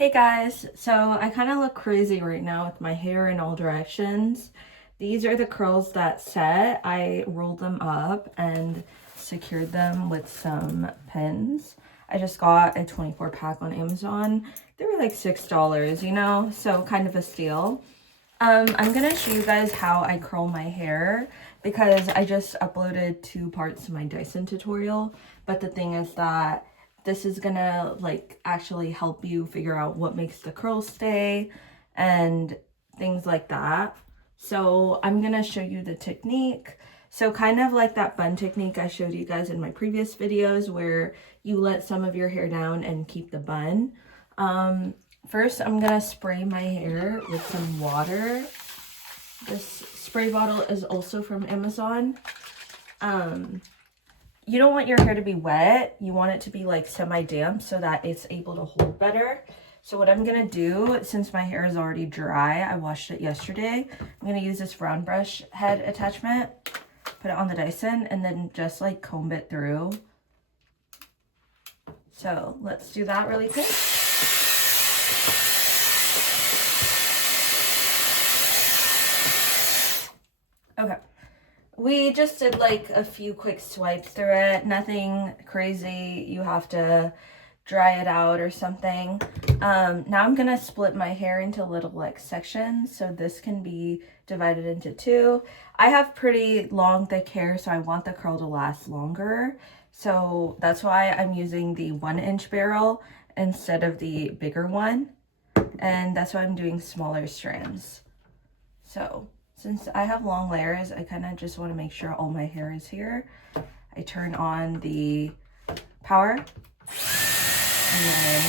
Hey guys, so I kind of look crazy right now with my hair in all directions. These are the curls that set. I rolled them up and secured them with some pins. I just got a 24 pack on Amazon. They were like $6, so kind of a steal. I'm gonna show you guys how I curl my hair because I just uploaded 2 parts to my Dyson tutorial, but the thing is that this is gonna like actually help you figure out what makes the curls stay and things like that. So I'm gonna show you the technique. So kind of like that bun technique I showed you guys in my previous videos where you let some of your hair down and keep the bun. First, I'm gonna spray my hair with some water. This spray bottle is also from Amazon. You don't want your hair to be wet. You want it to be like semi-damp so that it's able to hold better. So what I'm gonna do, since my hair is already dry, I washed it yesterday, I'm gonna use this round brush head attachment, put it on the Dyson, and then just like comb it through. So let's do that really quick. Okay, we just did like a few quick swipes through it, nothing crazy. You have to dry it out or something. Now I'm gonna split my hair into little like sections, so this can be divided into 2. I have pretty long thick hair, so I want the curl to last longer, so that's why I'm using the 1-inch barrel instead of the bigger one, and that's why I'm doing smaller strands. So since I have long layers, I kind of just want to make sure all my hair is here. I turn on the power and then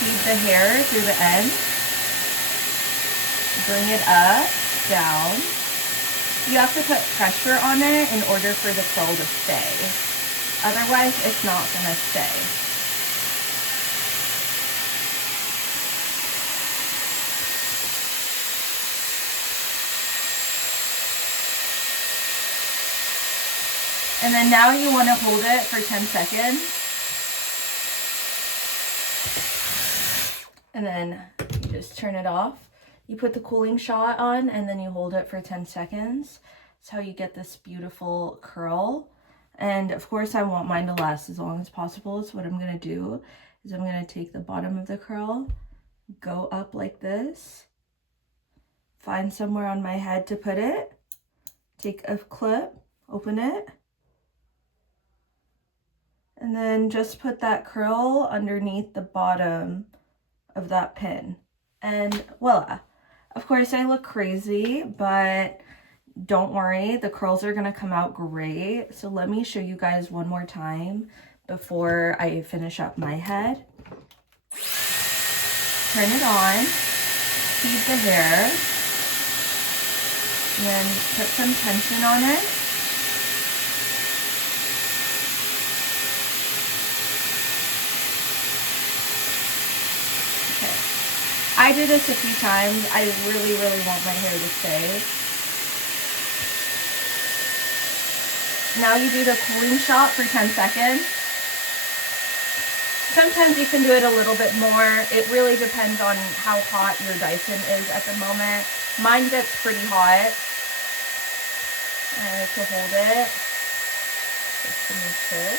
feed the hair through the end. Bring it up, down. You have to put pressure on it in order for the curl to stay. Otherwise, it's not going to stay. And then now you want to hold it for 10 seconds. And then you just turn it off. You put the cooling shot on and then you hold it for 10 seconds. That's how you get this beautiful curl. And of course I want mine to last as long as possible. So what I'm going to do is I'm going to take the bottom of the curl, go up like this, find somewhere on my head to put it, take a clip, open it, and then just put that curl underneath the bottom of that pin. And voila. Of course, I look crazy, but don't worry, the curls are gonna come out great. So let me show you guys one more time before I finish up my head. Turn it on, feed the hair, and then put some tension on it. I do this a few times. I really want my hair to stay. Now you do the cooling shot for 10 seconds. Sometimes you can do it a little bit more. It really depends on how hot your Dyson is at the moment. Mine gets pretty hot. I like to hold it just to make sure.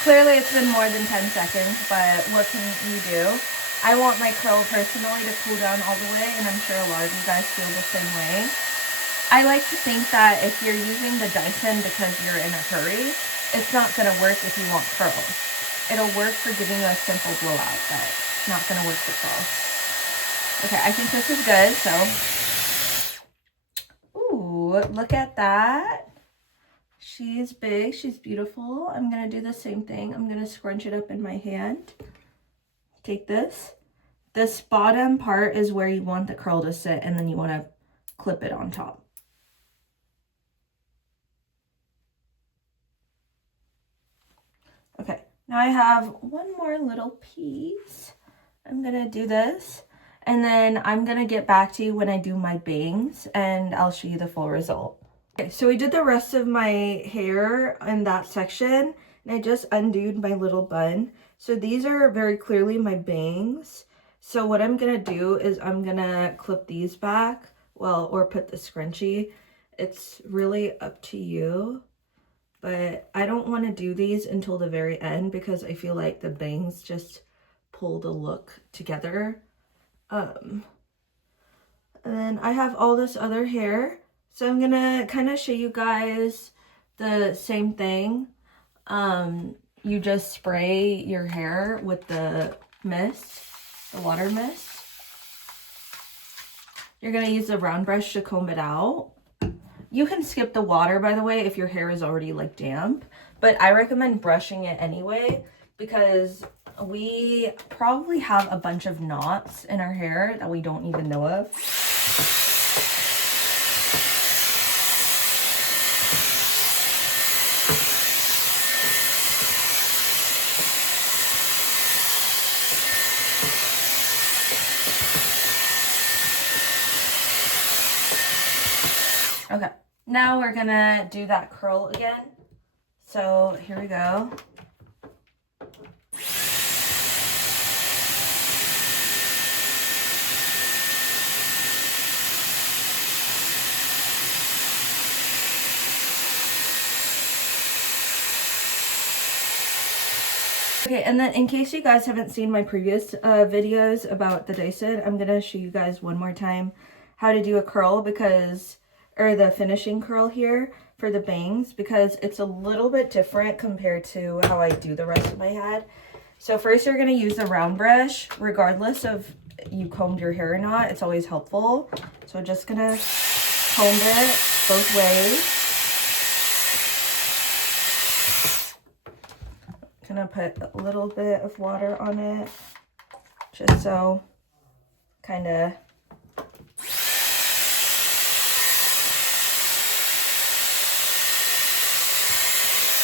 Clearly it's been more than 10 seconds, but what can you do? I want my curl personally to cool down all the way, and I'm sure a lot of you guys feel the same way. I like to think that if you're using the Dyson because you're in a hurry, it's not going to work if you want curls. It'll work for giving you a simple blowout, but it's not going to work for curls. Okay, I think this is good, so. Ooh, look at that. She's big, she's beautiful. I'm gonna do the same thing. I'm gonna scrunch it up in my hand. Take this. This bottom part is where you want the curl to sit, and then you wanna clip it on top. Okay, now I have one more little piece. I'm gonna do this, and then I'm gonna get back to you when I do my bangs, and I'll show you the full result. Okay, so we did the rest of my hair in that section. and I just undid my little bun. So these are very clearly my bangs. So what I'm gonna do is I'm gonna clip these back, well, or put the scrunchie. It's really up to you, but I don't want to do these until the very end because I feel like the bangs just pull the look together. And then I have all this other hair, so I'm gonna kind of show you guys the same thing. You just spray your hair with the mist, the water mist. You're gonna use the round brush to comb it out. You can skip the water, by the way, if your hair is already like damp, but I recommend brushing it anyway because we probably have a bunch of knots in our hair that we don't even know of. Okay, now we're gonna do that curl again. So here we go. Okay, and then in case you guys haven't seen my previous videos about the Dyson, I'm gonna show you guys one more time how to do a curl because, or the finishing curl here for the bangs, because it's a little bit different compared to how I do the rest of my head. So first you're gonna use the round brush, regardless of you combed your hair or not, it's always helpful. So just gonna comb it both ways. Gonna put a little bit of water on it, just so kind of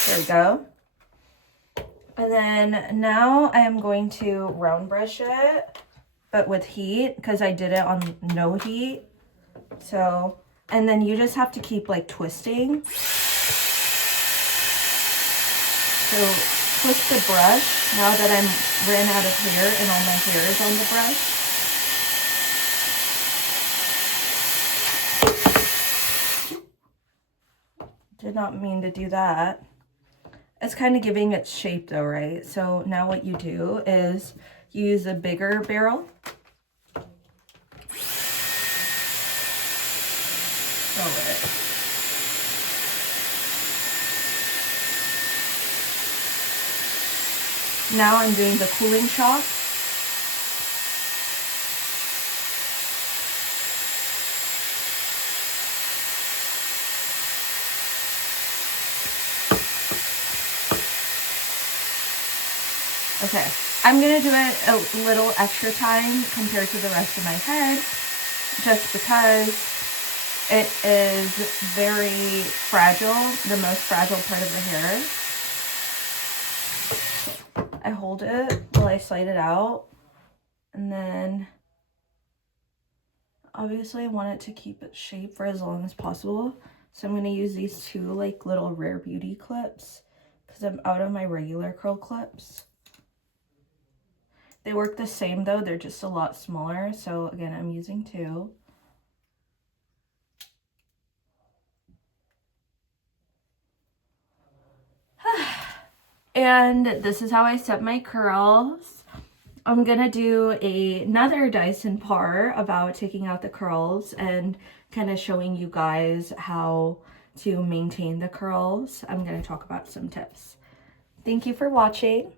there we go. And then now I am going to round brush it, but with heat because I did it on no heat. So, and then you just have to keep like twisting. So twist the brush now that I'm ran out of hair and all my hair is on the brush. Did not mean to do that. It's kind of giving it shape though, right? So now what you do is you use a bigger barrel. Roll it. Now I'm doing the cooling shock. Okay, I'm gonna do it a little extra time compared to the rest of my head, just because it is very fragile, the most fragile part of the hair. I hold it while I slide it out, and then obviously I want it to keep its shape for as long as possible. So I'm gonna use these two like little Rare Beauty clips because I'm out of my regular curl clips. They work the same though, they're just a lot smaller. So again, I'm using two. And this is how I set my curls. I'm gonna do another Dyson part about taking out the curls and kind of showing you guys how to maintain the curls. I'm gonna talk about some tips. Thank you for watching.